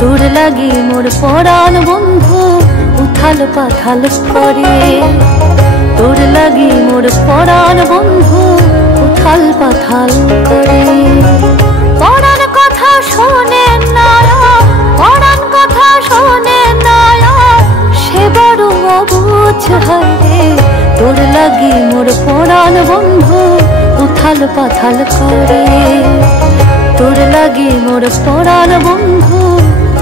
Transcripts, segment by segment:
তোর লাগি মোর পরাণ বন্ধু উথাল পাথাল করে, তোর লাগি মোর পরাণ বন্ধু উথাল পাথাল করে। পরাণ কথা শোনে না, পরাণ কথা শোনে না, সে বড় অবুঝ হয় রে। তোর লাগি মোর পরাণ বন্ধু উথাল পাথাল করে, তোর লাগি মোর পরাণ বন্ধু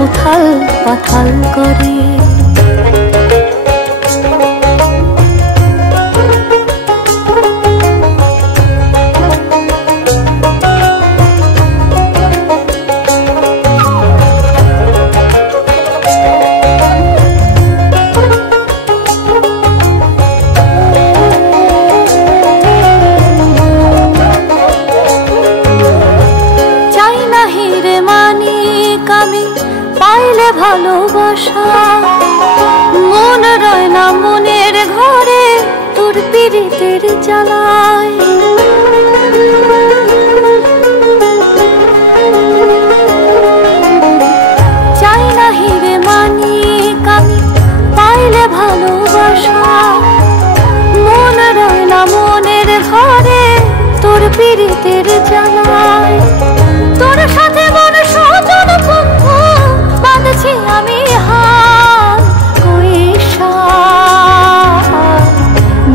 উথাল পাথাল করে। পাইলে ভালোবাসা মন রয় না মনের ঘরে, তোর পীড়িতের জ্বালায়। চাই না হিরে মানিক আমি পাইলে ভালোবাসা, মন রয় না মনের ঘরে, তোর পীড়িতের জ্বালায়। তোর সাথে মন সজন বন্ধু বাঁধছি আমি হাত,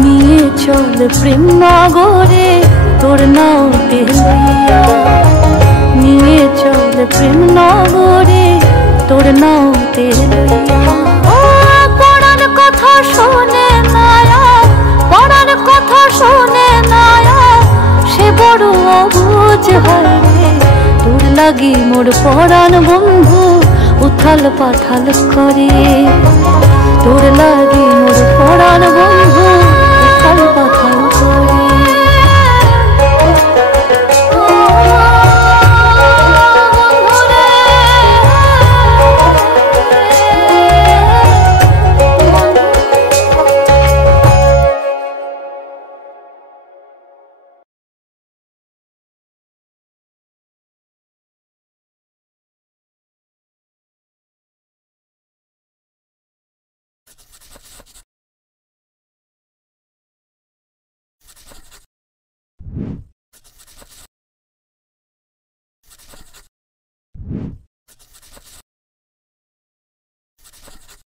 নিয়ে চল প্রেম নগরে তোর নাওতে লইয়া, নিয়ে চল প্রেম নগরে তোর নাওতে লইয়া। পরাণ কথা শোনে না, পরাণ কথা শোনে না, সে বড় অবুঝ হয় রে। তোর লাগি মোর পরাণ বন্ধু উথাল পাথাল করে, তোর লাগি